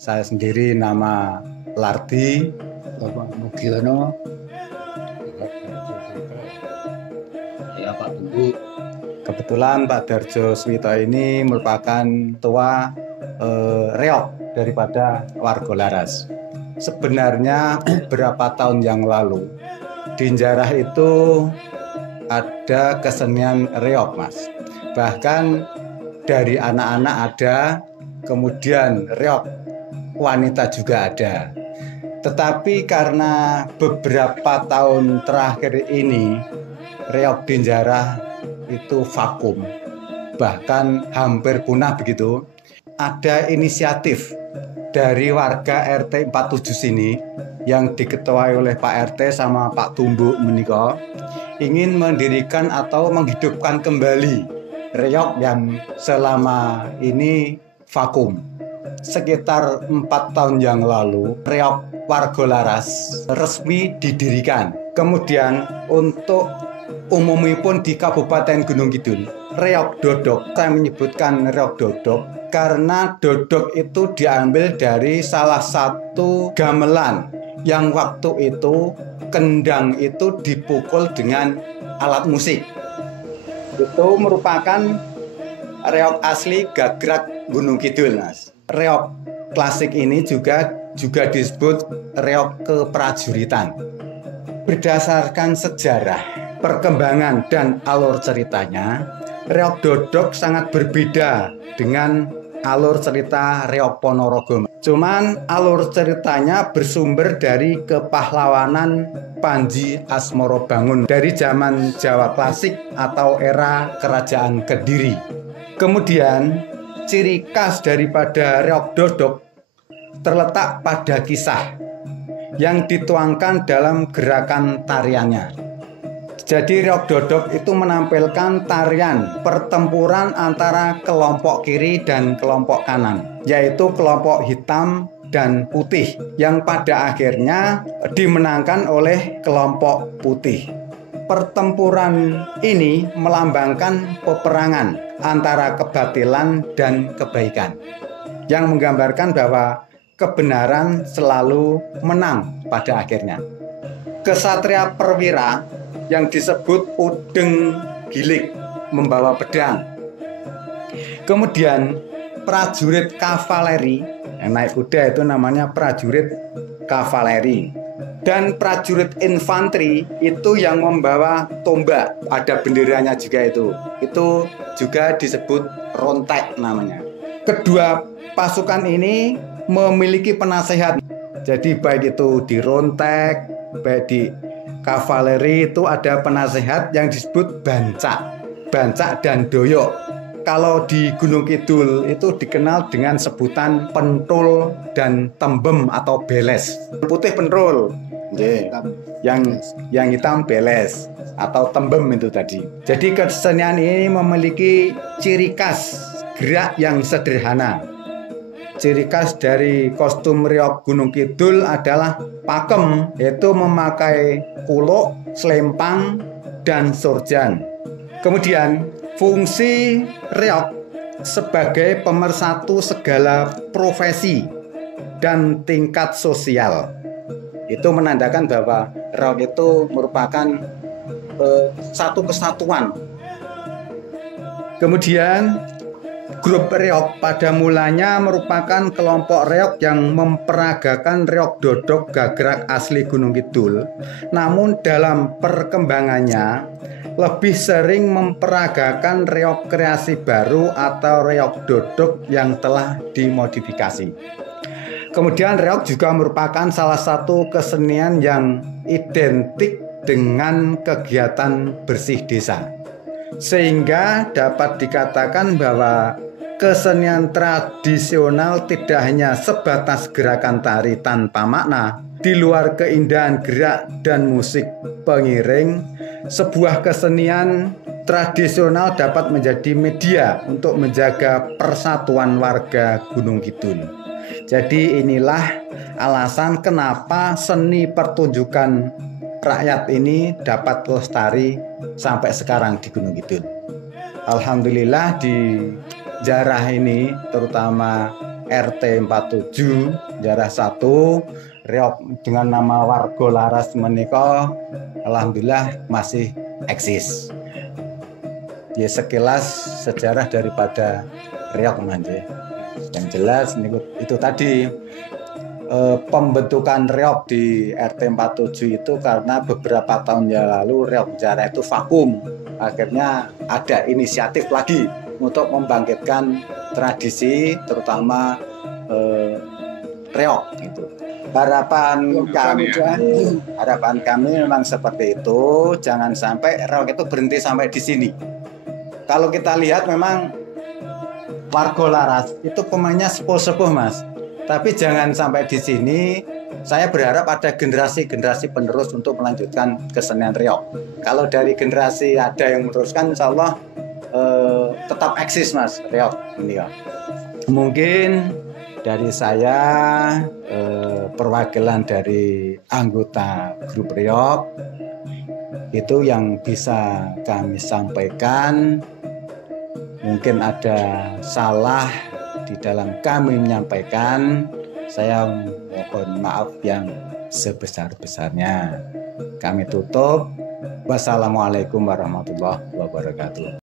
Saya sendiri nama Lardi. Bapak Mugiono. Ya Pak Tunggu. Kebetulan Pak Darjo Swito ini merupakan ketua reog daripada warga Laras. Sebenarnya beberapa tahun yang lalu di Jarah itu ada kesenian reog, Mas. Bahkan dari anak-anak ada, kemudian reog wanita juga ada. Tetapi karena beberapa tahun terakhir ini reog di Jarah itu vakum, bahkan hampir punah begitu. Ada inisiatif dari warga RT 47 sini yang diketuai oleh Pak RT sama Pak Tumbuk menika ingin mendirikan atau menghidupkan kembali reog yang selama ini vakum. Sekitar 4 tahun yang lalu reog warga Laras resmi didirikan. Kemudian untuk umumipun di Kabupaten Gunung Kidul, reog dodok, saya menyebutkan reog dodok karena dodok itu diambil dari salah satu gamelan yang waktu itu kendang itu dipukul dengan alat musik. Itu merupakan reog asli Gagrak Gunung Kidul, Mas. Reog klasik ini juga disebut reog keprajuritan. Berdasarkan sejarah, perkembangan dan alur ceritanya, reog dodok sangat berbeda dengan alur cerita reog Ponorogo. Cuman alur ceritanya bersumber dari kepahlawanan Panji Asmorobangun dari zaman Jawa klasik atau era Kerajaan Kediri. Kemudian ciri khas daripada reog dodok terletak pada kisah yang dituangkan dalam gerakan tariannya. Jadi reog dodok itu menampilkan tarian pertempuran antara kelompok kiri dan kelompok kanan, yaitu kelompok hitam dan putih yang pada akhirnya dimenangkan oleh kelompok putih. Pertempuran ini melambangkan peperangan antara kebatilan dan kebaikan, yang menggambarkan bahwa kebenaran selalu menang pada akhirnya. Kesatria perwira yang disebut Udeng Gilik membawa pedang. Kemudian prajurit kavaleri yang naik kuda itu namanya prajurit kavaleri. Dan prajurit infanteri itu yang membawa tombak, ada benderanya juga itu. Itu juga disebut rontek namanya. Kedua pasukan ini memiliki penasehat. Jadi baik itu di rontek, baik di kavaleri itu ada penasehat yang disebut bancak dan doyok. Kalau di Gunung Kidul itu dikenal dengan sebutan pentul dan tembem atau beles. Putih pentul, yang hitam beles atau tembem itu tadi. Jadi kesenian ini memiliki ciri khas gerak yang sederhana. Ciri khas dari kostum reog Gunung Kidul adalah pakem, yaitu memakai kuluk, selempang, dan surjan. Kemudian fungsi reog sebagai pemersatu segala profesi dan tingkat sosial. Itu menandakan bahwa reog itu merupakan satu kesatuan. Kemudian grup reog pada mulanya merupakan kelompok reog yang memperagakan reog dodok Gagrak asli Gunung Kidul. Namun dalam perkembangannya lebih sering memperagakan reog kreasi baru atau reog dodok yang telah dimodifikasi. Kemudian reog juga merupakan salah satu kesenian yang identik dengan kegiatan bersih desa. Sehingga dapat dikatakan bahwa kesenian tradisional tidak hanya sebatas gerakan tari tanpa makna. Di luar keindahan gerak dan musik pengiring, sebuah kesenian tradisional dapat menjadi media untuk menjaga persatuan warga Gunung Kidul. Jadi inilah alasan kenapa seni pertunjukan rakyat ini dapat lestari sampai sekarang di Gunung Kidul. Alhamdulillah di Jarah ini, terutama RT 47 Jarah 1 reok dengan nama Warga Laras menika alhamdulillah masih eksis. Ya sekilas sejarah daripada reok manje. Yang jelas itu tadi pembentukan reok di RT 47 itu karena beberapa tahun yang lalu reok Jarah itu vakum. Akhirnya ada inisiatif lagi untuk membangkitkan tradisi terutama reok gitu. Harapan kami memang seperti itu, jangan sampai reok itu berhenti sampai di sini. Kalau kita lihat memang Warga Laras itu pemainnya sepuh-sepuh Mas. Tapi jangan sampai di sini. Saya berharap ada generasi-generasi penerus untuk melanjutkan kesenian reok. Kalau dari generasi ada yang meneruskan, insya Allah tetap eksis Mas reok ini ya. Mungkin dari saya perwakilan dari anggota grup reok itu yang bisa kami sampaikan. Mungkin ada salah di dalam kami menyampaikan, saya mohon maaf yang sebesar-besarnya. Kami tutup. Wassalamualaikum warahmatullahi wabarakatuh.